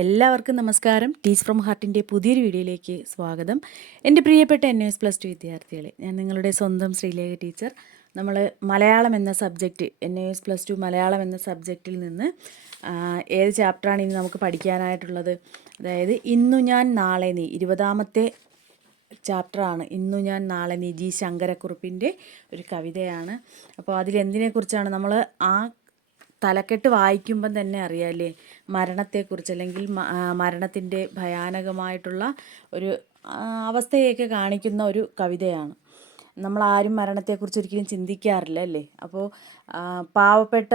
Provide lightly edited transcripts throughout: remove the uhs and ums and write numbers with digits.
എല്ലാവർക്കും നമസ്കാരം. Teach from ഹാർട്ടിൻ്റെ പുതിയൊരു വീഡിയോയിലേക്ക് സ്വാഗതം. എൻ്റെ പ്രിയപ്പെട്ട NAS+2 വിദ്യാർത്ഥികളെ, ഞാൻ നിങ്ങളുടെ സ്വന്തം ശ്രീലേഖ ടീച്ചർ. നമ്മൾ മലയാളം എന്ന സബ്ജക്റ്റ്, NAS+2 മലയാളം എന്ന സബ്ജക്റ്റിൽ നിന്ന് ഏത് ചാപ്റ്ററാണ് ഇനി നമുക്ക് പഠിക്കാനായിട്ടുള്ളത്? അതായത് ഇന്നു ഞാൻ നാളെ നീ, 20ാമത്തെ ചാപ്റ്ററാണ് ഇന്നു ഞാൻ നാളെ നീ. ജി ശങ്കരക്കുറുപ്പിൻ്റെ ഒരു കവിതയാണ്. അപ്പോൾ അതിലെന്തിനെക്കുറിച്ചാണ് നമ്മൾ തലക്കെട്ട് വായിക്കുമ്പം തന്നെ അറിയാമല്ലേ, മരണത്തെക്കുറിച്ച് അല്ലെങ്കിൽ മരണത്തിൻ്റെ ഭയാനകമായിട്ടുള്ള ഒരു അവസ്ഥയൊക്കെ കാണിക്കുന്ന ഒരു കവിതയാണ്. നമ്മളാരും മരണത്തെക്കുറിച്ച് ഒരിക്കലും ചിന്തിക്കാറില്ല അല്ലേ. അപ്പോൾ പാവപ്പെട്ട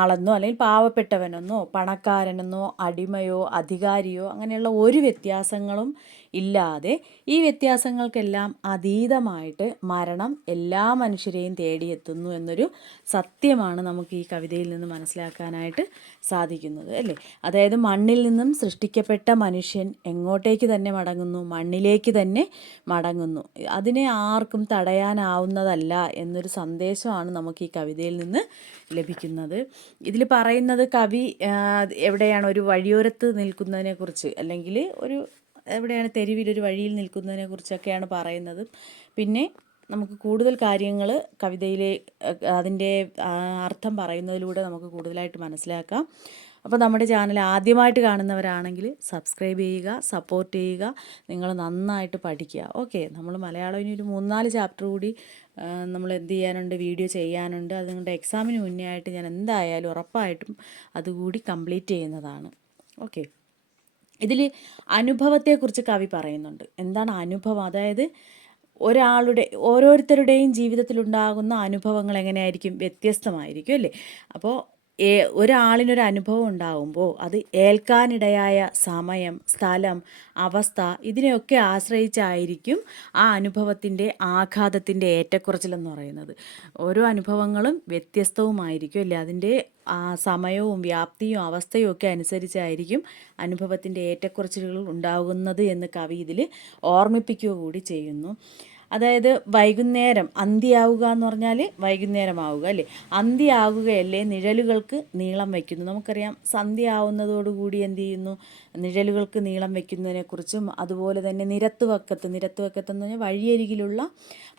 ആളെന്നോ അല്ലെങ്കിൽ പാവപ്പെട്ടവനെന്നോ പണക്കാരനെന്നോ അടിമയോ അധികാരിയോ അങ്ങനെയുള്ള ഒരു വ്യത്യാസങ്ങളും ഇല്ലാതെ ഈ വ്യത്യാസങ്ങൾക്കെല്ലാം അതീതമായിട്ട് മരണം എല്ലാ മനുഷ്യരെയും തേടിയെത്തുന്നു എന്നൊരു സത്യമാണ് നമുക്ക് ഈ കവിതയിൽ നിന്ന് മനസ്സിലാക്കാനായിട്ട് സാധിക്കുന്നത് അല്ലേ. അതായത് മണ്ണിൽ നിന്നും സൃഷ്ടിക്കപ്പെട്ട മനുഷ്യൻ എങ്ങോട്ടേക്ക് തന്നെ മടങ്ങുന്നു, മണ്ണിലേക്ക് തന്നെ മടങ്ങുന്നു. അതിനെ ആർക്കും തടയാനാവുന്നതല്ല എന്നൊരു സന്ദേശമാണ് നമുക്ക് ഈ കവിതയിൽ നിന്ന് ലഭിക്കുന്നത്. ഇതിൽ പറയുന്നത് കവി എവിടെയാണ് ഒരു വഴിയോരത്ത് നിൽക്കുന്നതിനെക്കുറിച്ച്, അല്ലെങ്കിൽ എവിടെയാണ് തെരുവിലൊരു വഴിയിൽ നിൽക്കുന്നതിനെ കുറിച്ചൊക്കെയാണ് പറയുന്നത്. പിന്നെ നമുക്ക് കൂടുതൽ കാര്യങ്ങൾ കവിതയിലെ അതിൻ്റെ അർത്ഥം പറയുന്നതിലൂടെ നമുക്ക് കൂടുതലായിട്ട് മനസ്സിലാക്കാം. അപ്പോൾ നമ്മുടെ ചാനൽ ആദ്യമായിട്ട് കാണുന്നവരാണെങ്കിൽ സബ്സ്ക്രൈബ് ചെയ്യുക, സപ്പോർട്ട് ചെയ്യുക, നിങ്ങൾ നന്നായിട്ട് പഠിക്കുക. ഓക്കെ, നമ്മൾ മലയാളം ഇനി ഒരു 3-4 ചാപ്റ്റർ കൂടി നമ്മൾ എന്ത് ചെയ്യാനുണ്ട്, വീഡിയോ ചെയ്യാനുണ്ട്. അത് നിങ്ങളുടെ എക്സാമിന് മുന്നേ ആയിട്ട് ഞാൻ എന്തായാലും ഉറപ്പായിട്ടും അതുകൂടി കംപ്ലീറ്റ് ചെയ്യുന്നതാണ്. ഓക്കെ, ഇതിൽ അനുഭവത്തെക്കുറിച്ച് കവി പറയുന്നുണ്ട്. എന്താണ് അനുഭവം? അതായത് ഓരോരുത്തരുടെയും ജീവിതത്തിലുണ്ടാകുന്ന അനുഭവങ്ങൾ എങ്ങനെയായിരിക്കും? വ്യത്യസ്തമായിരിക്കും അല്ലേ. അപ്പോൾ ഒരാളിനൊരു അനുഭവം ഉണ്ടാകുമ്പോൾ അത് ഏൽക്കാനിടയായ സമയം, സ്ഥലം, അവസ്ഥ ഇതിനെയൊക്കെ ആശ്രയിച്ചായിരിക്കും ആ അനുഭവത്തിൻ്റെ ആഘാതത്തിൻ്റെ ഏറ്റക്കുറച്ചിലെന്ന് പറയുന്നത്. ഓരോ അനുഭവങ്ങളും വ്യത്യസ്തവുമായിരിക്കും അല്ലേ. അതിൻ്റെ സമയവും വ്യാപ്തിയും അവസ്ഥയും ഒക്കെ അനുസരിച്ചായിരിക്കും അനുഭവത്തിൻ്റെ ഏറ്റക്കുറച്ചിലുകൾ ഉണ്ടാകുന്നത് എന്ന് കവി ഇതിൽ ഓർമ്മിപ്പിക്കുക കൂടി ചെയ്യുന്നു. അതായത് വൈകുന്നേരം അന്തിയാവുക എന്ന് പറഞ്ഞാൽ വൈകുന്നേരമാവുക അല്ലേ. അന്തിയാവുകയല്ലേ നിഴലുകൾക്ക് നീളം വയ്ക്കുന്നു. നമുക്കറിയാം സന്ധ്യ ആവുന്നതോടുകൂടി എന്ത് ചെയ്യുന്നു, നിഴലുകൾക്ക് നീളം വയ്ക്കുന്നതിനെക്കുറിച്ചും അതുപോലെ തന്നെ നിരത്തുവക്കത്തെന്ന് പറഞ്ഞാൽ വഴിയരികിലുള്ള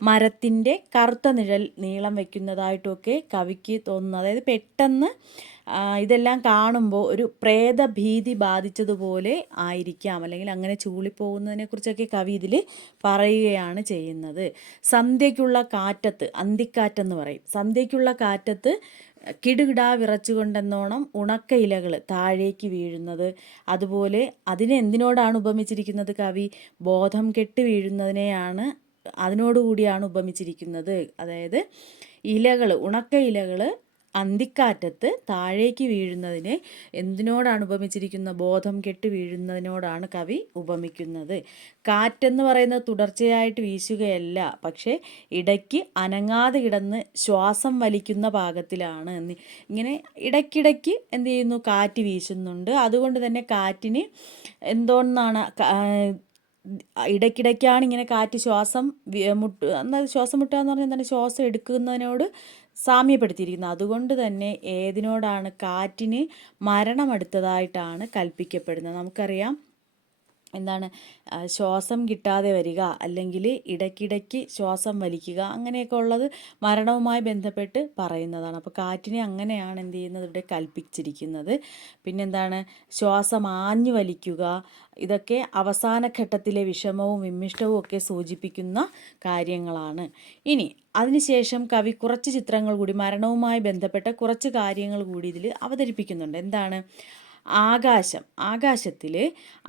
മരത്തിൻ്റെ കറുത്ത നിഴൽ നീളം വയ്ക്കുന്നതായിട്ടൊക്കെ കവിക്ക് തോന്നുന്നു. അതായത് പെട്ടെന്ന് ഇതെല്ലാം കാണുമ്പോൾ ഒരു പ്രേതഭീതി ബാധിച്ചതുപോലെ ആയിരിക്കാം, അല്ലെങ്കിൽ അങ്ങനെ ചൂളിപ്പോകുന്നതിനെക്കുറിച്ചൊക്കെ കവി ഇതിൽ പറയുകയാണ് ചെയ്യുന്നത്. സന്ധ്യയ്ക്കുള്ള കാറ്റത്ത്, അന്തിക്കാറ്റെന്ന് പറയും, സന്ധ്യയ്ക്കുള്ള കാറ്റത്ത് കിടുകിടാ വിറച്ചുകൊണ്ടെന്നോണം ഉണക്ക ഇലകൾ താഴേക്ക് വീഴുന്നത്. അതുപോലെ അതിനെ എന്തിനോടാണ് ഉപമിച്ചിരിക്കുന്നത് കവി? ബോധം കെട്ട് വീഴുന്നതിനെയാണ്, അതിനോടുകൂടിയാണ് ഉപമിച്ചിരിക്കുന്നത്. അതായത് ഉണക്ക ഇലകൾ അന്തിക്കാറ്റത്ത് താഴേക്ക് വീഴുന്നതിനെ എന്തിനോടാണ് ഉപമിച്ചിരിക്കുന്നത്? ബോധം കെട്ട് വീഴുന്നതിനോടാണ് കവി ഉപമിക്കുന്നത്. കാറ്റെന്ന് പറയുന്നത് തുടർച്ചയായിട്ട് വീശുകയല്ല, പക്ഷേ ഇടയ്ക്ക് അനങ്ങാതെ കിടന്ന് ശ്വാസം വലിക്കുന്ന പാകത്തിലാണ്. ഇങ്ങനെ ഇടയ്ക്കിടയ്ക്ക് എന്ത് ചെയ്യുന്നു, കാറ്റ് വീശുന്നുണ്ട്. അതുകൊണ്ട് തന്നെ കാറ്റിന് എന്തോന്നാണ്, ഇടയ്ക്കിടയ്ക്കാണ് ഇങ്ങനെ കാറ്റ് ശ്വാസം മുട്ടുക എന്ന് പറഞ്ഞാൽ എന്താണ്, ശ്വാസം എടുക്കുന്നതിനോട് സാമ്യപ്പെടുത്തിയിരിക്കുന്നത്. അതുകൊണ്ട് തന്നെ ഏതിനോടാണ്, കാറ്റിന് മരണമടുത്തതായിട്ടാണ് കൽപ്പിക്കപ്പെടുന്നത്. നമുക്കറിയാം എന്താണ്, ശ്വാസം കിട്ടാതെ വരിക അല്ലെങ്കിൽ ഇടയ്ക്കിടയ്ക്ക് ശ്വാസം വലിക്കുക അങ്ങനെയൊക്കെ ഉള്ളത് മരണവുമായി ബന്ധപ്പെട്ട് പറയുന്നതാണ്. അപ്പോൾ കാറ്റിനെ അങ്ങനെയാണ് എന്ത് ചെയ്യുന്നത്, ഇവിടെ കൽപ്പിച്ചിരിക്കുന്നത്. പിന്നെന്താണ്, ശ്വാസം ആഞ്ഞു വലിക്കുക, ഇതൊക്കെ അവസാന ഘട്ടത്തിലെ വിഷമവും വിമ്മിഷ്ടവും ഒക്കെ സൂചിപ്പിക്കുന്ന കാര്യങ്ങളാണ്. ഇനി അതിനുശേഷം കവി കുറച്ച് ചിത്രങ്ങൾ കൂടി, മരണവുമായി ബന്ധപ്പെട്ട കുറച്ച് കാര്യങ്ങൾ കൂടി ഇതിൽ അവതരിപ്പിക്കുന്നുണ്ട്. എന്താണ്? ആകാശത്തിൽ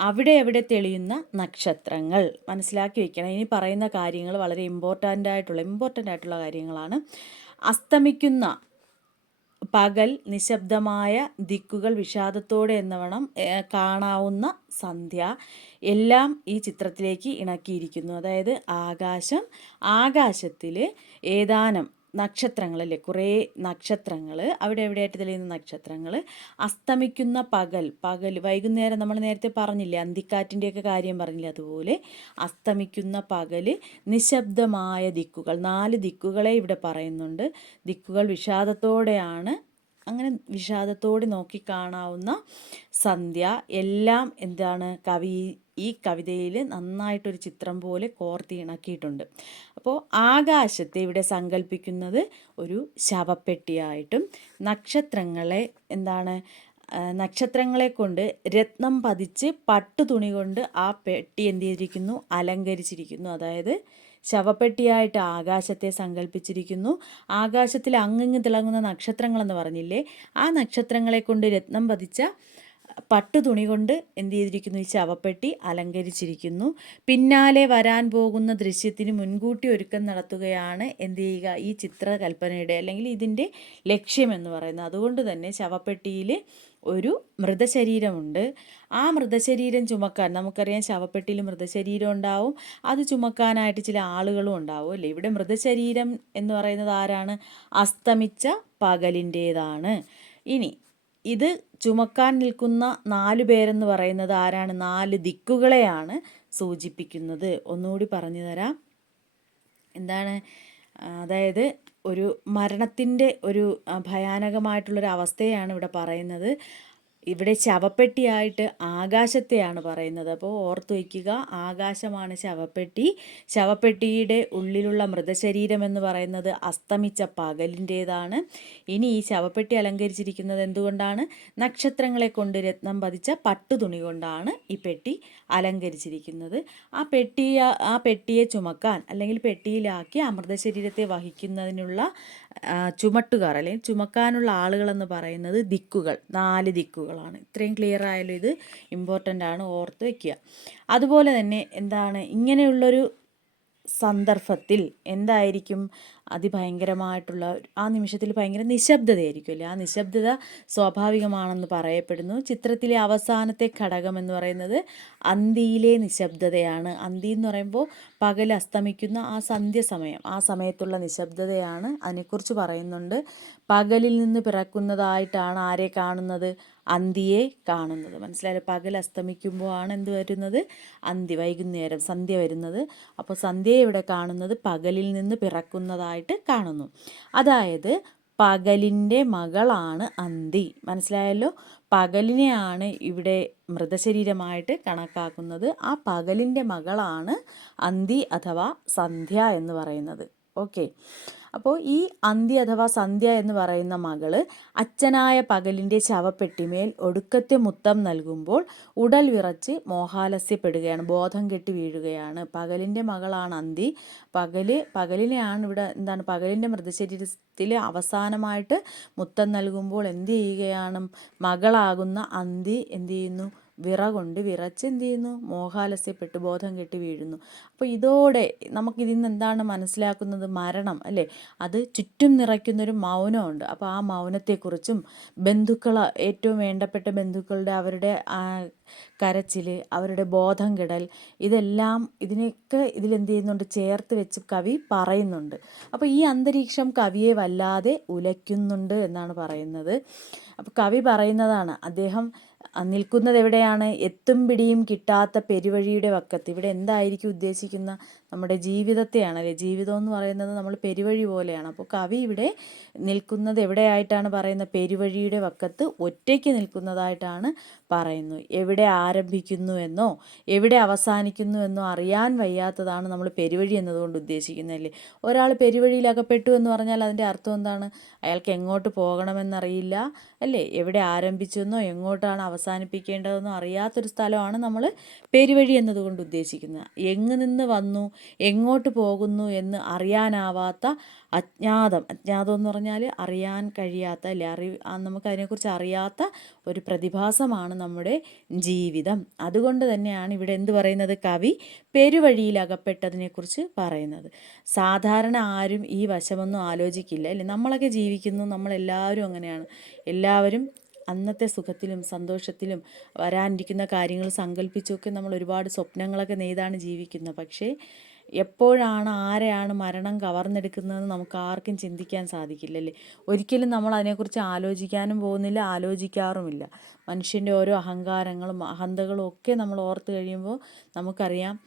അവിടെ തെളിയുന്ന നക്ഷത്രങ്ങൾ മനസ്സിലാക്കി വെക്കണം. ഇനി പറയുന്ന കാര്യങ്ങൾ വളരെ ഇമ്പോർട്ടൻ്റ് ആയിട്ടുള്ള കാര്യങ്ങളാണ്. അസ്തമിക്കുന്ന പകൽ, നിശബ്ദമായ ദിക്കുകൾ, വിഷാദത്തോടെ എന്നവണ്ണം കാണാവുന്ന സന്ധ്യ എല്ലാം ഈ ചിത്രത്തിലേക്ക് ഇണക്കിയിരിക്കുന്നു. അതായത് ആകാശത്തിൽ ഏതാനും നക്ഷത്രങ്ങളല്ലേ, കുറേ നക്ഷത്രങ്ങൾ, എവിടെയായിട്ട് തെളിയുന്ന നക്ഷത്രങ്ങൾ. അസ്തമിക്കുന്ന പകൽ, വൈകുന്നേരം നമ്മൾ നേരത്തെ പറഞ്ഞില്ലേ, അന്തിക്കാറ്റിൻ്റെയൊക്കെ കാര്യം പറഞ്ഞില്ലേ, അതുപോലെ അസ്തമിക്കുന്ന പകൽ, നിശബ്ദമായ ദിക്കുകൾ, 4 ദിക്കുകളെ ഇവിടെ പറയുന്നുണ്ട്. ദിക്കുകൾ വിഷാദത്തോടെയാണ് അങ്ങനെ വിഷാദത്തോടെ നോക്കിക്കാണാവുന്ന സന്ധ്യ എല്ലാം എന്താണ് ഈ കവിതയിൽ നന്നായിട്ടൊരു ചിത്രം പോലെ കോർത്തിണക്കിയിട്ടുണ്ട്. അപ്പോൾ ആകാശത്തെ ഇവിടെ സങ്കല്പിക്കുന്നത് ഒരു ശവപ്പെട്ടിയായിട്ടും നക്ഷത്രങ്ങളെ നക്ഷത്രങ്ങളെ കൊണ്ട് രത്നം പതിച്ച് പട്ടുതുണി കൊണ്ട് ആ പെട്ടി എന്ത് ചെയ്തിരിക്കുന്നു, അലങ്കരിച്ചിരിക്കുന്നു. അതായത് ശവപ്പെട്ടിയായിട്ട് ആകാശത്തെ സങ്കല്പിച്ചിരിക്കുന്നു. ആകാശത്തിൽ അങ്ങിങ്ങ് തിളങ്ങുന്ന നക്ഷത്രങ്ങളെന്ന് പറഞ്ഞില്ലേ, ആ നക്ഷത്രങ്ങളെ കൊണ്ട് രത്നം പതിച്ച പട്ടുതുണി കൊണ്ട് എന്ത് ചെയ്തിരിക്കുന്നു, ഈ ശവപ്പെട്ടി അലങ്കരിച്ചിരിക്കുന്നു. പിന്നാലെ വരാൻ പോകുന്ന ദൃശ്യത്തിന് മുൻകൂട്ടി ഒരുക്കം നടത്തുകയാണ് എന്ത് ചെയ്യുക, ഈ ചിത്രകൽപ്പനയുടെ അല്ലെങ്കിൽ ഇതിൻ്റെ ലക്ഷ്യമെന്ന് പറയുന്നത്. അതുകൊണ്ട് തന്നെ ശവപ്പെട്ടിയിൽ ഒരു മൃതശരീരമുണ്ട്. ആ മൃതശരീരം ചുമക്കാൻ, നമുക്കറിയാം ശവപ്പെട്ടിയിൽ മൃതശരീരം ഉണ്ടാവും, അത് ചുമക്കാനായിട്ട് ചില ആളുകളും ഉണ്ടാവും അല്ലേ. ഇവിടെ മൃതശരീരം എന്ന് പറയുന്നത് ആരാണ്, അസ്തമിച്ച പകലിൻ്റേതാണ്. ഇനി ഇത് ചുമക്കാൻ നിൽക്കുന്ന 4 പേരെന്ന് പറയുന്നത് ആരാണ്, 4 ദിക്കുകളെയാണ് സൂചിപ്പിക്കുന്നത്. ഒന്നുകൂടി പറഞ്ഞു തരാം. എന്താണ്, അതായത് ഒരു മരണത്തിൻ്റെ ഒരു ഭയാനകമായിട്ടുള്ളൊരു അവസ്ഥയാണ് ഇവിടെ പറയുന്നത്. ഇവിടെ ശവപ്പെട്ടിയായിട്ട് ആകാശത്തെയാണ് പറയുന്നത്. അപ്പോൾ ഓർത്ത് വയ്ക്കുക, ആകാശമാണ് ശവപ്പെട്ടി. ശവപ്പെട്ടിയുടെ ഉള്ളിലുള്ള മൃതശരീരം എന്ന് പറയുന്നത് അസ്തമിച്ച പകലിൻ്റേതാണ്. ഇനി ഈ ശവപ്പെട്ടി അലങ്കരിച്ചിരിക്കുന്നത് എന്തുകൊണ്ടാണ്, നക്ഷത്രങ്ങളെ കൊണ്ട് രത്നം പതിച്ച പട്ടുതുണി കൊണ്ടാണ് ഈ പെട്ടി അലങ്കരിച്ചിരിക്കുന്നത്. ആ പെട്ടിയെ ചുമക്കാൻ അല്ലെങ്കിൽ പെട്ടിയിലാക്കി ആ മൃതശരീരത്തെ വഹിക്കുന്നതിനുള്ള ചുമട്ടുകാർ അല്ലെങ്കിൽ ചുമക്കാനുള്ള ആളുകളെന്ന് പറയുന്നത് ദിക്കുകൾ, 4 ദിക്കുകളാണ്. ഇത്രയും ക്ലിയർ ആയാലും ഇത് ഇമ്പോർട്ടൻ്റ് ആണ്, ഓർത്ത് വയ്ക്കുക. അതുപോലെ തന്നെ എന്താണ്, ഇങ്ങനെയുള്ളൊരു സന്ദർഭത്തിൽ എന്തായിരിക്കും, അതിഭയങ്കരമായിട്ടുള്ള ആ നിമിഷത്തിൽ ഭയങ്കര നിശബ്ദതയായിരിക്കും അല്ലേ. ആ നിശബ്ദത സ്വാഭാവികമാണെന്ന് പറയപ്പെടുന്നു. ചിത്രത്തിലെ അവസാനത്തെ ഘടകം എന്ന് പറയുന്നത് അന്തിയിലെ നിശബ്ദതയാണ്. അന്തി എന്ന് പറയുമ്പോൾ പകൽ അസ്തമിക്കുന്ന ആ സന്ധ്യ സമയം, ആ സമയത്തുള്ള നിശബ്ദതയാണ്. അതിനെക്കുറിച്ച് പറയുന്നുണ്ട്. പകലിൽ നിന്ന് പിറക്കുന്നതായിട്ടാണ് ആരെ കാണുന്നത്, അന്തിയെ കാണുന്നത്. മനസ്സിലായാലും പകൽ അസ്തമിക്കുമ്പോൾ ആണ് എന്ത് വരുന്നത്, അന്തി, വൈകുന്നേരം സന്ധ്യ വരുന്നത്. അപ്പോൾ സന്ധ്യയെ ഇവിടെ കാണുന്നത് പകലിൽ നിന്ന് പിറക്കുന്നതായിട്ട് കാണുന്നു. അതായത് പകലിൻ്റെ മകളാണ് അന്തി. മനസ്സിലായല്ലോ, പകലിനെയാണ് ഇവിടെ മൃതശരീരമായിട്ട് കണക്കാക്കുന്നത്. ആ പകലിൻ്റെ മകളാണ് അന്തി അഥവാ സന്ധ്യ എന്ന് പറയുന്നത്. ഓക്കെ, അപ്പോൾ ഈ അന്തി അഥവാ സന്ധ്യ എന്ന് പറയുന്ന മകള് അച്ഛനായ പകലിൻ്റെ ശവപ്പെട്ടിമേൽ ഒടുക്കത്തെ മുത്തം നൽകുമ്പോൾ ഉടൽ വിറച്ച് മോഹാലസ്യപ്പെടുകയാണ്, ബോധം കെട്ടി വീഴുകയാണ്. പകലിൻ്റെ മകളാണ് അന്തി. പകലിനെയാണ് ഇവിടെ എന്താണ്, പകലിൻ്റെ മൃതശരീരത്തിൽ അവസാനമായിട്ട് മുത്തം നൽകുമ്പോൾ എന്ത് ചെയ്യുകയാണ്, മകളാകുന്ന അന്തി എന്ത് ചെയ്യുന്നു, വിറച്ച് എന്ത് ചെയ്യുന്നു, മോഹാലസ്യപ്പെട്ട് ബോധം കെട്ടി വീഴുന്നു. അപ്പോൾ ഇതോടെ നമുക്കിതിൽ നിന്ന് എന്താണ് മനസ്സിലാക്കുന്നത്, മരണം അല്ലേ, അത് ചുറ്റും നിറയ്ക്കുന്നൊരു മൗനമുണ്ട്. അപ്പോൾ ആ മൗനത്തെക്കുറിച്ചും ഏറ്റവും വേണ്ടപ്പെട്ട ബന്ധുക്കളുടെ അവരുടെ കരച്ചിൽ, അവരുടെ ബോധം കെടൽ, ഇതിനൊക്കെ ഇതിലെന്ത് ചെയ്യുന്നുണ്ട്, ചേർത്ത് വെച്ച് കവി പറയുന്നുണ്ട്. അപ്പോൾ ഈ അന്തരീക്ഷം കവിയെ വല്ലാതെ ഉലയ്ക്കുന്നുണ്ട് എന്നാണ് പറയുന്നത്. അപ്പോൾ കവി പറയുന്നതാണ്, അദ്ദേഹം നിൽക്കുന്നത് എവിടെയാണ്, എത്തും പിടിയും കിട്ടാത്ത പെരുവഴിയുടെ വക്കത്ത്. ഇവിടെ എന്തായിരിക്കും ഉദ്ദേശിക്കുന്ന, നമ്മുടെ ജീവിതത്തെയാണ് അല്ലേ. ജീവിതം എന്ന് പറയുന്നത് നമ്മൾ പെരുവഴി പോലെയാണ്. അപ്പോൾ കവി ഇവിടെ നിൽക്കുന്നത് എവിടെയായിട്ടാണ് പറയുന്നത്, പെരുവഴിയുടെ വക്കത്ത് ഒറ്റയ്ക്ക് നിൽക്കുന്നതായിട്ടാണ് പറയുന്നത്. എവിടെ ആരംഭിക്കുന്നു എന്നോ എവിടെ അവസാനിക്കുന്നു എന്നോ അറിയാൻ വയ്യാത്തതാണ് നമ്മൾ പെരുവഴി എന്നതുകൊണ്ട് ഉദ്ദേശിക്കുന്നതല്ലേ. ഒരാൾ പെരുവഴിയിൽ അകപ്പെട്ടു എന്ന് പറഞ്ഞാൽ അതിൻ്റെ അർത്ഥം എന്താണ്, അയാൾക്ക് എങ്ങോട്ട് പോകണമെന്നറിയില്ല അല്ലേ, എവിടെ ആരംഭിച്ചെന്നോ എങ്ങോട്ടാണ് അവസാനിപ്പിക്കേണ്ടതെന്നോ അറിയാത്തൊരു സ്ഥലമാണ് നമ്മൾ പെരുവഴി എന്നതുകൊണ്ട് ഉദ്ദേശിക്കുന്നത്. എങ്ങ് നിന്ന് വന്നു എങ്ങോട്ട് പോകുന്നു എന്ന് അറിയാനാവാത്ത അജ്ഞാതം എന്ന് പറഞ്ഞാൽ അറിയാൻ കഴിയാത്ത അല്ലേ, നമുക്കതിനെക്കുറിച്ച് അറിയാത്ത ഒരു പ്രതിഭാസമാണ് നമ്മുടെ ജീവിതം. അതുകൊണ്ട് തന്നെയാണ് ഇവിടെ എന്ത് പറയുന്നത്, കവി പെരുവഴിയിൽ അകപ്പെട്ടതിനെക്കുറിച്ച് പറയുന്നത്. സാധാരണ ആരും ഈ വശമൊന്നും ആലോചിക്കില്ല അല്ലേ. നമ്മളൊക്കെ ജീവിക്കുന്നു, നമ്മളെല്ലാവരും അങ്ങനെയാണ്. എല്ലാവരും അന്നത്തെ സുഖത്തിലും സന്തോഷത്തിലും വരാനിരിക്കുന്ന കാര്യങ്ങൾ സങ്കല്പിച്ചൊക്കെ നമ്മൾ ഒരുപാട് സ്വപ്നങ്ങളൊക്കെ നെയ്താണ് ജീവിക്കുന്നത്. പക്ഷേ എപ്പോഴാണ് ആരെയാണ് മരണം കവർന്നെടുക്കുന്നതെന്ന് നമുക്ക് ആർക്കും ചിന്തിക്കാൻ സാധിക്കില്ലല്ലേ. ഒരിക്കലും നമ്മൾ അതിനെക്കുറിച്ച് ആലോചിക്കാനും പോകുന്നില്ല, ആലോചിക്കാറുമില്ല. മനുഷ്യൻ്റെ ഓരോ അഹങ്കാരങ്ങളും അഹന്തകളും ഒക്കെ നമ്മൾ ഓർത്ത് കഴിയുമ്പോൾ നമുക്കറിയാം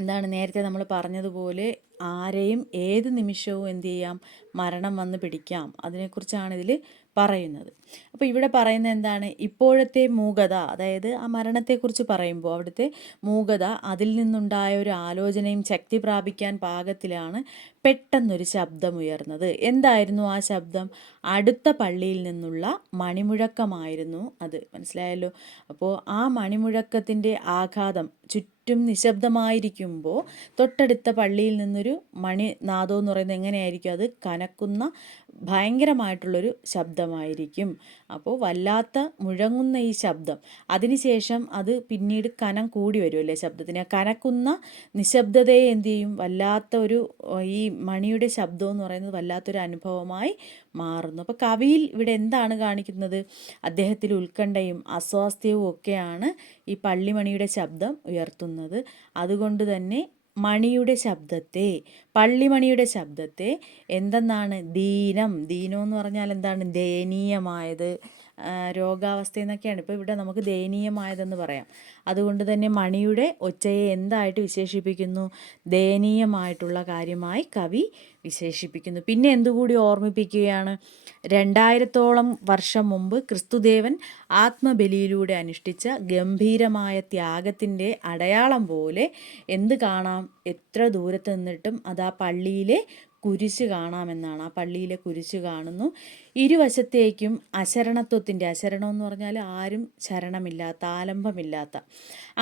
എന്താണ്, നേരത്തെ നമ്മൾ പറഞ്ഞതുപോലെ ആരെയും ഏത് നിമിഷവും എന്ത് ചെയ്യാം, മരണം വന്ന് പിടിക്കാം. അതിനെക്കുറിച്ചാണ് ഇതിൽ പറയുന്നത്. അപ്പോൾ ഇവിടെ പറയുന്നത് എന്താണ്? ഇപ്പോഴത്തെ മൂകത, അതായത് ആ മരണത്തെക്കുറിച്ച് പറയുമ്പോൾ അവിടുത്തെ മൂകത, അതിൽ നിന്നുണ്ടായ ഒരു ആലോചനയും ശക്തി പ്രാപിക്കാൻ പാകത്തിലാണ് പെട്ടെന്നൊരു ശബ്ദമുയർന്നത്. എന്തായിരുന്നു ആ ശബ്ദം? അടുത്ത പള്ളിയിൽ നിന്നുള്ള മണിമുഴക്കമായിരുന്നു അത്. മനസ്സിലായല്ലോ? അപ്പോൾ ആ മണിമുഴക്കത്തിൻ്റെ ആഘാതം ചുറ്റും നിശബ്ദമായിരിക്കുമ്പോൾ തൊട്ടടുത്ത പള്ളിയിൽ നിന്നൊരു മണിനാദം എന്ന് പറയുന്നത് എങ്ങനെയായിരിക്കും? അത് കനക്കുന്ന ഭയങ്കരമായിട്ടുള്ളൊരു ശബ്ദമായിരിക്കും. അപ്പോൾ വല്ലാത്ത മുഴങ്ങുന്ന ഈ ശബ്ദം, അതിനുശേഷം അത് പിന്നീട് കനം കൂടി വരുമല്ലേ ശബ്ദത്തിന്. കനക്കുന്ന നിശബ്ദതയെ എന്തു ചെയ്യും? വല്ലാത്ത ഒരു ഈ മണിയുടെ ശബ്ദം എന്ന് പറയുന്നത് വല്ലാത്തൊരു അനുഭവമായി മാറുന്നു. അപ്പോൾ കവിയിൽ ഇവിടെ എന്താണ് കാണിക്കുന്നത്? അദ്ദേഹത്തിൽ ഉത്കണ്ഠയും അസ്വാസ്ഥ്യവും ഒക്കെയാണ് ഈ പള്ളിമണിയുടെ ശബ്ദം ഉയർത്തുന്നത്. അതുകൊണ്ട് തന്നെ പള്ളിമണിയുടെ ശബ്ദത്തെ എന്തെന്നാണ്? ദീനം എന്ന് പറഞ്ഞാൽ എന്താണ്? ദയനീയമായത്, രോഗാവസ്ഥ എന്നൊക്കെയാണ്. ഇപ്പോൾ ഇവിടെ നമുക്ക് ദയനീയമായതെന്ന് പറയാം. അതുകൊണ്ട് തന്നെ മണിയുടെ ഒച്ചയെ എന്തായിട്ട് വിശേഷിപ്പിക്കുന്നു? ദയനീയമായിട്ടുള്ള കാര്യമായി കവി വിശേഷിപ്പിക്കുന്നു. പിന്നെ എന്തുകൂടി ഓർമ്മിപ്പിക്കുകയാണ്? 2000ഓളം വർഷം മുമ്പ് ക്രിസ്തുദേവൻ ആത്മബലിയിലൂടെ അനുഷ്ഠിച്ച ഗംഭീരമായ ത്യാഗത്തിൻ്റെ അടയാളം പോലെ എന്ത് കാണാം? എത്ര ദൂരത്ത് നിന്നിട്ടും അതാ പള്ളിയിലെ കുരിശ് കാണാമെന്നാണ്. ആ പള്ളിയിലെ കുരിശ് കാണുന്നു. ഇരുവശത്തേക്കും അശരണം എന്ന് പറഞ്ഞാൽ ആരും ശരണമില്ലാത്ത, ആലംബമില്ലാത്ത,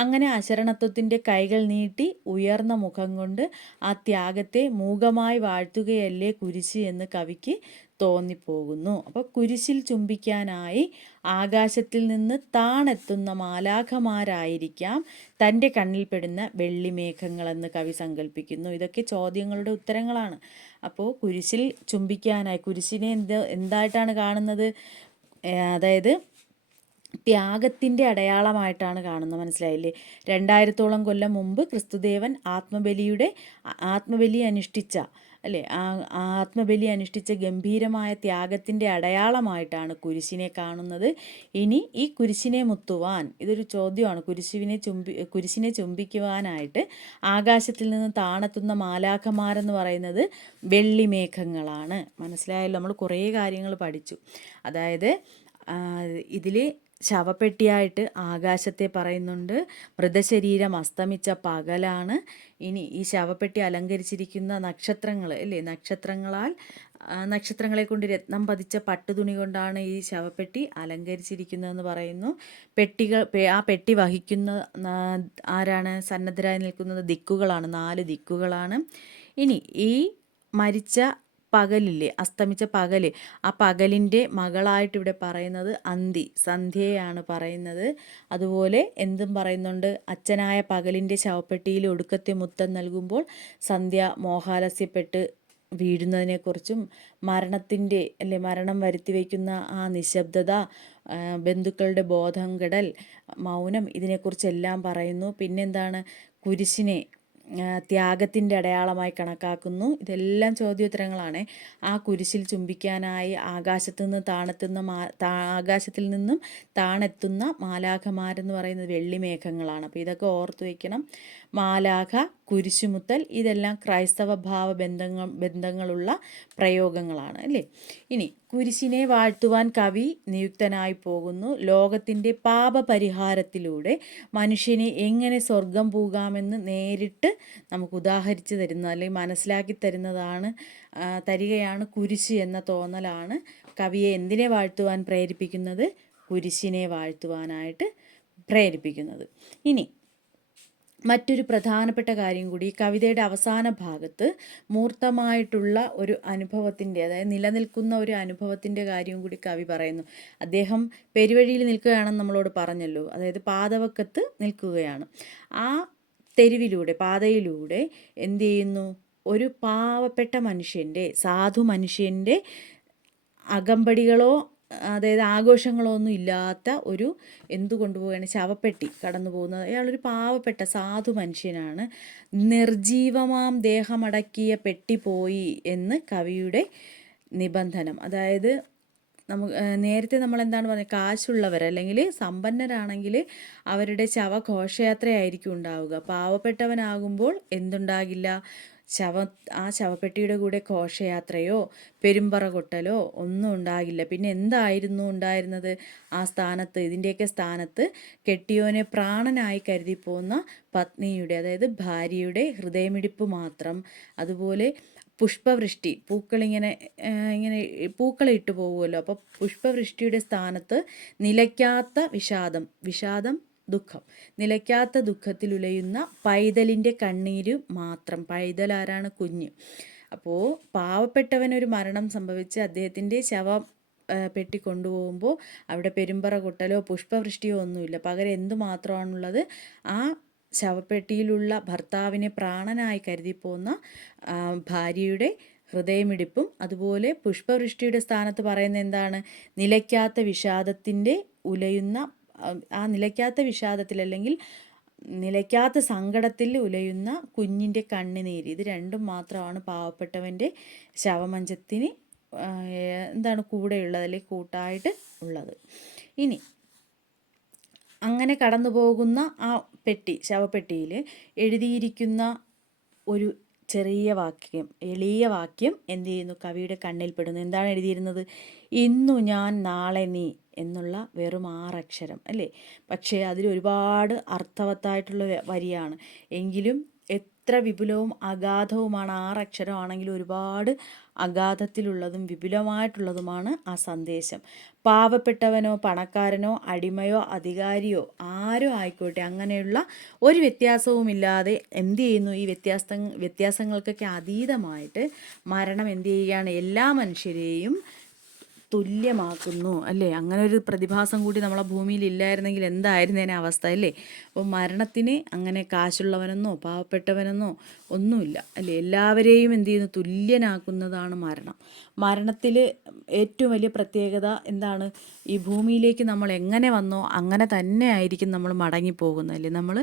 അങ്ങനെ അശരണത്വത്തിൻ്റെ കൈകൾ നീട്ടി ഉയർന്ന മുഖം കൊണ്ട് ആ ത്യാഗത്തെ മൂകമായി വാഴ്ത്തുകയല്ലേ കുരിശ് എന്ന് കവിക്ക് തോന്നിപ്പോകുന്നു. അപ്പോൾ കുരിശിൽ ചുംബിക്കാനായി ആകാശത്തിൽ നിന്ന് താണെത്തുന്ന മാലാഖമാരായിരിക്കാം തൻ്റെ കണ്ണിൽപ്പെടുന്ന വെള്ളിമേഘങ്ങളെന്ന് കവി സങ്കല്പിക്കുന്നു. ഇതൊക്കെ ചോദ്യങ്ങളുടെ ഉത്തരങ്ങളാണ്. അപ്പോൾ കുരിശിൽ ചുംബിക്കാനായി, കുരിശിനെ എന്തായിട്ടാണ് കാണുന്നത്? അതായത് ത്യാഗത്തിൻ്റെ അടയാളമായിട്ടാണ് കാണുന്നത്. മനസ്സിലായില്ലേ? 2000ഓളം കൊല്ലം മുമ്പ് ക്രിസ്തുദേവൻ ആത്മബലി അനുഷ്ഠിച്ച ആത്മബലി അനുഷ്ഠിച്ച ഗംഭീരമായ ത്യാഗത്തിൻ്റെ അടയാളമായിട്ടാണ് കുരിശിനെ കാണുന്നത്. ഇനി ഈ കുരിശിനെ മുത്തുവാൻ, ഇതൊരു ചോദ്യമാണ്, കുരിശിനെ ചുംബിക്കുവാനായിട്ട് ആകാശത്തിൽ നിന്ന് താണെത്തുന്ന മാലാഖമാരെന്ന് പറയുന്നത് വെള്ളിമേഘങ്ങളാണ്. മനസ്സിലായല്ലോ? നമ്മൾ കുറേ കാര്യങ്ങൾ പഠിച്ചു. അതായത് ഇതിൽ ശവപ്പെട്ടിയായിട്ട് ആകാശത്തെ പറയുന്നുണ്ട്. മൃതശരീരം അസ്തമിച്ച പകലാണ്. ഇനി ഈ ശവപ്പെട്ടി അലങ്കരിച്ചിരിക്കുന്ന നക്ഷത്രങ്ങൾ നക്ഷത്രങ്ങളെ കൊണ്ട് രത്നം പതിച്ച പട്ടുതുണി കൊണ്ടാണ് ഈ ശവപ്പെട്ടി അലങ്കരിച്ചിരിക്കുന്നതെന്ന് പറയുന്നു. ആ പെട്ടി വഹിക്കുന്ന ആരാണ്? സന്നദ്ധരായി നിൽക്കുന്നത് ദിക്കുകളാണ്, 4 ദിക്കുകളാണ്. ഇനി ഈ മരിച്ച പകലില്ലേ, അസ്തമിച്ച പകല്, ആ പകലിൻ്റെ മകളായിട്ട് ഇവിടെ പറയുന്നത് സന്ധ്യയാണ് പറയുന്നത്. അതുപോലെ എന്തും പറയുന്നുണ്ട്? അച്ഛനായ പകലിൻ്റെ ശവപ്പെട്ടിയിൽ ഒടുക്കത്തെ മുത്തം നൽകുമ്പോൾ സന്ധ്യ മോഹാലസ്യപ്പെട്ട് വീഴുന്നതിനെക്കുറിച്ചും മരണം വരുത്തി വയ്ക്കുന്ന ആ നിശബ്ദത, ബന്ധുക്കളുടെ ബോധം കെടൽ, മൗനം, ഇതിനെക്കുറിച്ചെല്ലാം പറയുന്നു. പിന്നെന്താണ്? കുരിശിനെ ത്യാഗത്തിൻ്റെ അടയാളമായി കണക്കാക്കുന്നു. ഇതെല്ലാം ചോദ്യോത്തരങ്ങളാണ്. ആ കുരിശിൽ ചുംബിക്കാനായി ആകാശത്തിൽ നിന്നും താണെത്തുന്ന മാലാഖമാരെന്ന് പറയുന്നത് വെള്ളിമേഘങ്ങളാണ്. അപ്പോൾ ഇതൊക്കെ ഓർത്തു വയ്ക്കണം. മാലാഖ, കുരിശുമുത്തൽ, ഇതെല്ലാം ക്രൈസ്തവ ഭാവ ബന്ധങ്ങളുള്ള പ്രയോഗങ്ങളാണ് അല്ലേ. ഇനി കുരിശിനെ വാഴ്ത്തുവാൻ കവി നിയുക്തനായി പോകുന്നു. ലോകത്തിൻ്റെ പാപപരിഹാരത്തിലൂടെ മനുഷ്യനെ എങ്ങനെ സ്വർഗം പോകാമെന്ന് നേരിട്ട് നമുക്ക് ഉദാഹരിച്ച് തരുന്ന, അല്ലെങ്കിൽ മനസ്സിലാക്കി തരികയാണ് കുരിശ് എന്ന തോന്നലാണ് കവിയെ എന്തിനെ വാഴ്ത്തുവാൻ പ്രേരിപ്പിക്കുന്നത്? കുരിശിനെ വാഴ്ത്തുവാനായിട്ട് പ്രേരിപ്പിക്കുന്നത്. ഇനി മറ്റൊരു പ്രധാനപ്പെട്ട കാര്യം കൂടി, കവിതയുടെ അവസാന ഭാഗത്ത് മൂർത്തമായിട്ടുള്ള ഒരു അനുഭവത്തിൻ്റെ, അതായത് നിലനിൽക്കുന്ന ഒരു അനുഭവത്തിൻ്റെ കാര്യം കൂടി കവി പറയുന്നു. അദ്ദേഹം പെരുവഴിയിൽ നിൽക്കുകയാണെന്ന് നമ്മളോട് പറഞ്ഞല്ലോ, അതായത് പാതവക്കത്ത് നിൽക്കുകയാണ്. ആ പാതയിലൂടെ എന്ത് ചെയ്യുന്നു? ഒരു പാവപ്പെട്ട സാധു മനുഷ്യൻ്റെ അകമ്പടികളോ അതായത് ആഘോഷങ്ങളോ ഒന്നും ഇല്ലാത്ത ഒരു കൊണ്ടുപോവുകയാണ്? ശവപ്പെട്ടി കടന്നു പോകുന്നത്. അയാളൊരു പാവപ്പെട്ട സാധു മനുഷ്യനാണ്. നിർജീവമാം ദേഹമടക്കിയ പെട്ടി പോയി എന്ന് കവിയുടെ നിബന്ധനം. അതായത് നേരത്തെ നമ്മൾ എന്താണ് പറഞ്ഞത്? കാശുള്ളവർ അല്ലെങ്കിൽ സമ്പന്നരാണെങ്കിൽ അവരുടെ ശവഘോഷയാത്രയായിരിക്കും ഉണ്ടാവുക. പാവപ്പെട്ടവനാകുമ്പോൾ എന്തുണ്ടാകില്ല? ആ ശവപ്പെട്ടിയുടെ കൂടെ ഘോഷയാത്രയോ പെരുമ്പറ കൊട്ടലോ ഒന്നും ഉണ്ടാകില്ല. പിന്നെ എന്തായിരുന്നു ഉണ്ടായിരുന്നത് ആ സ്ഥാനത്ത്? ഇതിൻ്റെയൊക്കെ സ്ഥാനത്ത് കെട്ടിയോനെ പ്രാണനായി കരുതിപ്പോകുന്ന പത്നിയുടെ, അതായത് ഭാര്യയുടെ ഹൃദയമിടിപ്പ് മാത്രം. അതുപോലെ പുഷ്പവൃഷ്ടി, പൂക്കളിങ്ങനെ ഇങ്ങനെ പൂക്കളിട്ട് പോകുമല്ലോ, അപ്പോൾ പുഷ്പവൃഷ്ടിയുടെ സ്ഥാനത്ത് നിലയ്ക്കാത്ത വിഷാദം ദുഃഖം, നിലയ്ക്കാത്ത ദുഃഖത്തിൽ ഉലയുന്ന പൈതലിൻ്റെ കണ്ണീര് മാത്രം. പൈതൽ ആരാണ്? കുഞ്ഞ്. അപ്പോൾ പാവപ്പെട്ടവനൊരു മരണം സംഭവിച്ച് അദ്ദേഹത്തിൻ്റെ പെട്ടി കൊണ്ടുപോകുമ്പോൾ അവിടെ പെരുമ്പറ കൊട്ടലോ പുഷ്പവൃഷ്ടിയോ ഒന്നുമില്ല. പകരം എന്തു മാത്രമാണുള്ളത്? ആ ശവപ്പെട്ടിയിലുള്ള ഭർത്താവിനെ പ്രാണനായി കരുതിപ്പോകുന്ന ഭാര്യയുടെ ഹൃദയമിടിപ്പും. അതുപോലെ പുഷ്പവൃഷ്ടിയുടെ സ്ഥാനത്ത് പറയുന്നത് എന്താണ്? നിലയ്ക്കാത്ത വിഷാദത്തിൻ്റെ ഉലയുന്ന, ആ നിലയ്ക്കാത്ത വിഷാദത്തിൽ അല്ലെങ്കിൽ നിലയ്ക്കാത്ത സങ്കടത്തിൽ ഉലയുന്ന കുഞ്ഞിൻ്റെ കണ്ണുനീര്. ഇത് രണ്ടും മാത്രമാണ് പാവപ്പെട്ടവൻ്റെ ശവമഞ്ചത്തിന് എന്താണ് കൂടെയുള്ളത്, അല്ലെങ്കിൽ കൂട്ടായിട്ട് ഉള്ളത്. ഇനി അങ്ങനെ കടന്നു പോകുന്ന ആ ശവപ്പെട്ടിയിൽ എഴുതിയിരിക്കുന്ന ഒരു ചെറിയ വാക്യം, എളിയ വാക്യം എന്ത് ചെയ്യുന്നു? കവിയുടെ കണ്ണിൽപ്പെടുന്നു. എന്താണ് എഴുതിയിരുന്നത്? ഇന്നു ഞാൻ നാളെ നീ എന്നുള്ള വെറും 6 അക്ഷരം അല്ലേ? പക്ഷേ അതിൽ ഒരുപാട് അർത്ഥവത്തായിട്ടുള്ള വരിയാണ്. എങ്കിലും എത്ര വിപുലവും അഗാധവുമാണ്. 6 അക്ഷരമാണെങ്കിലും ഒരുപാട് അഗാധത്തിലുള്ളതും വിപുലമായിട്ടുള്ളതുമാണ് ആ സന്ദേശം. പാവപ്പെട്ടവനോ പണക്കാരനോ അടിമയോ അധികാരിയോ ആരോ ആയിക്കോട്ടെ, അങ്ങനെയുള്ള ഒരു വ്യത്യാസവുമില്ലാതെ എന്ത് ചെയ്യുന്നു? ഈ വ്യത്യാസങ്ങൾക്കൊക്കെ അതീതമായിട്ട് മരണം എന്ത് ചെയ്യുകയാണ്? എല്ലാ മനുഷ്യരെയും തുല്യമാക്കുന്നു അല്ലേ? അങ്ങനെ ഒരു പ്രതിഭാസം കൂടി നമ്മളെ ഭൂമിയിൽ ഇല്ലായിരുന്നെങ്കിൽ എന്തായിരുന്നതിനെ അവസ്ഥ അല്ലേ? അപ്പോൾ മരണത്തിന് അങ്ങനെ കാശുള്ളവനെന്നോ പാവപ്പെട്ടവനെന്നോ ഒന്നുമില്ല അല്ലേ? എല്ലാവരെയും എന്ത് ചെയ്യുന്നു? തുല്യനാക്കുന്നതാണ് മരണം. മരണത്തിൽ ഏറ്റവും വലിയ പ്രത്യേകത എന്താണ്? ഈ ഭൂമിയിലേക്ക് നമ്മൾ എങ്ങനെ വന്നോ അങ്ങനെ തന്നെ ആയിരിക്കും നമ്മൾ മടങ്ങിപ്പോകുന്നത് അല്ലേ? നമ്മൾ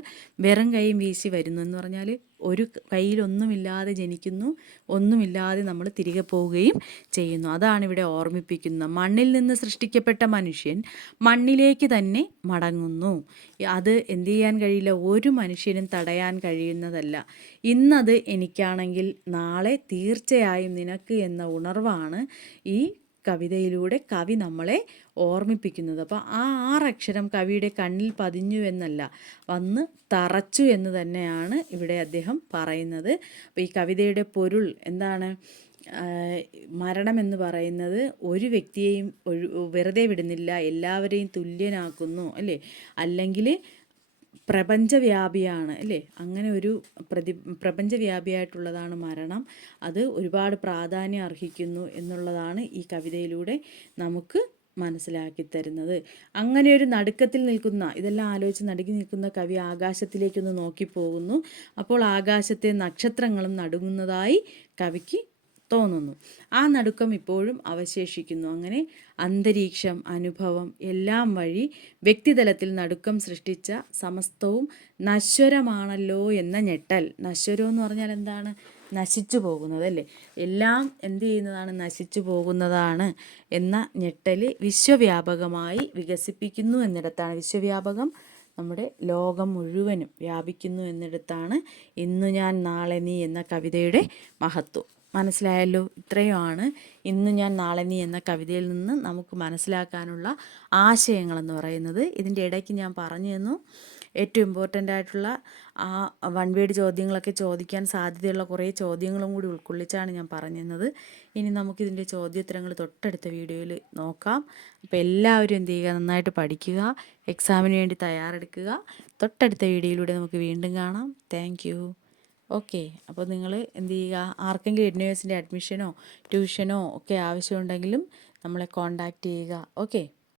വെറും കൈയും വീശി വരുന്നു എന്ന് പറഞ്ഞാൽ ഒരു കയ്യിലൊന്നുമില്ലാതെ ജനിക്കുന്നു, ഒന്നുമില്ലാതെ നമ്മൾ തിരികെ പോവുകയും ചെയ്യുന്നു. അതാണ് ഇവിടെ ഓർമ്മിപ്പിക്കുന്നത്. മണ്ണിൽ നിന്ന് സൃഷ്ടിക്കപ്പെട്ട മനുഷ്യൻ മണ്ണിലേക്ക് തന്നെ മടങ്ങുന്നു. അത് എന്ത് ചെയ്യാൻ കഴിയില്ല? ഒരു മനുഷ്യനും തടയാൻ കഴിയുന്നതല്ല. ഇന്നത് എനിക്കാണെങ്കിൽ നാളെ തീർച്ചയായും നിനക്ക് എന്ന ഉണർവാണ് ഈ കവിതയിലൂടെ കവി നമ്മളെ ഓർമ്മിപ്പിക്കുന്നത്. അപ്പോൾ ആ 6 അക്ഷരം കവിയുടെ കണ്ണിൽ പതിഞ്ഞു എന്നല്ല, വന്ന് തറച്ചു എന്ന് തന്നെയാണ് ഇവിടെ അദ്ദേഹം പറയുന്നത്. അപ്പോൾ ഈ കവിതയുടെ പൊരുൾ എന്താണ്? മരണമെന്ന് പറയുന്നത് ഒരു വ്യക്തിയെയും വെറുതെ വിടുന്നില്ല, എല്ലാവരെയും തുല്യനാക്കുന്നു അല്ലേ? അല്ലെങ്കിൽ പ്രപഞ്ചവ്യാപിയാണ് അല്ലേ? അങ്ങനെ ഒരു പ്രപഞ്ചവ്യാപിയായിട്ടുള്ളതാണ് മരണം. അത് ഒരുപാട് പ്രാധാന്യം അർഹിക്കുന്നു എന്നുള്ളതാണ് ഈ കവിതയിലൂടെ നമുക്ക് മനസ്സിലാക്കി തരുന്നത്. അങ്ങനെ ഒരു നടുക്കത്തിൽ നിൽക്കുന്ന, ഇതെല്ലാം ആലോചിച്ച് നടുക്കി നിൽക്കുന്ന കവി ആകാശത്തിലേക്കൊന്ന് നോക്കിപ്പോകുന്നു. അപ്പോൾ ആകാശത്തെ നക്ഷത്രങ്ങളും നടുങ്ങുന്നതായി കവിക്ക് തോന്നുന്നു. ആ നടുക്കം ഇപ്പോഴും അവശേഷിക്കുന്നു. അങ്ങനെ അന്തരീക്ഷം, അനുഭവം എല്ലാം വഴി വ്യക്തിതലത്തിൽ നടുക്കം സൃഷ്ടിച്ച സമസ്തവും നശ്വരമാണല്ലോ എന്ന ഞെട്ടൽ. നശ്വരം എന്ന് പറഞ്ഞാൽ എന്താണ്? നശിച്ചു പോകുന്നത് അല്ലേ? എല്ലാം എന്ത് ചെയ്യുന്നതാണ്? നശിച്ചു പോകുന്നതാണ് എന്ന ഞെട്ടൽ വിശ്വവ്യാപകമായി വികസിപ്പിക്കുന്നു എന്നിടത്താണ്. വിശ്വവ്യാപകം നമ്മുടെ ലോകം മുഴുവനും വ്യാപിക്കുന്നു എന്നിടത്താണ് ഇന്നു ഞാൻ നാളെ നീ എന്ന കവിതയുടെ മഹത്വം. മനസ്സിലായല്ലോ? ഇത്രയുമാണ് ഇന്ന് ഞാൻ നാളെ നീ എന്ന കവിതയിൽ നിന്ന് നമുക്ക് മനസ്സിലാക്കാനുള്ള ആശയങ്ങളെന്ന് പറയുന്നത്. ഇതിൻ്റെ ഇടയ്ക്ക് ഞാൻ പറഞ്ഞു തന്നു ഏറ്റവും ഇമ്പോർട്ടൻ്റ് ആയിട്ടുള്ള ആ 1 വേർഡ് ചോദ്യങ്ങളൊക്കെ ചോദിക്കാൻ സാധ്യതയുള്ള കുറേ ചോദ്യങ്ങളും കൂടി ഉൾക്കൊള്ളിച്ചാണ് ഞാൻ പറഞ്ഞു തന്നത്. ഇനി നമുക്കിതിൻ്റെ ചോദ്യോത്തരങ്ങൾ തൊട്ടടുത്ത വീഡിയോയിൽ നോക്കാം. അപ്പോൾ എല്ലാവരും എന്ത് ചെയ്യുക? നന്നായിട്ട് പഠിക്കുക, എക്സാമിന് വേണ്ടി തയ്യാറെടുക്കുക. തൊട്ടടുത്ത വീഡിയോയിലൂടെ നമുക്ക് വീണ്ടും കാണാം. Thank you. ഓക്കെ. അപ്പോൾ നിങ്ങൾ എന്ത് ചെയ്യുക? ആർക്കെങ്കിലും എഡ്യൂക്കേഷൻ്റെ അഡ്മിഷനോ ട്യൂഷനോ ഒക്കെ ആവശ്യമുണ്ടെങ്കിലും നമ്മളെ കോൺടാക്റ്റ് ചെയ്യുക. ഓക്കെ.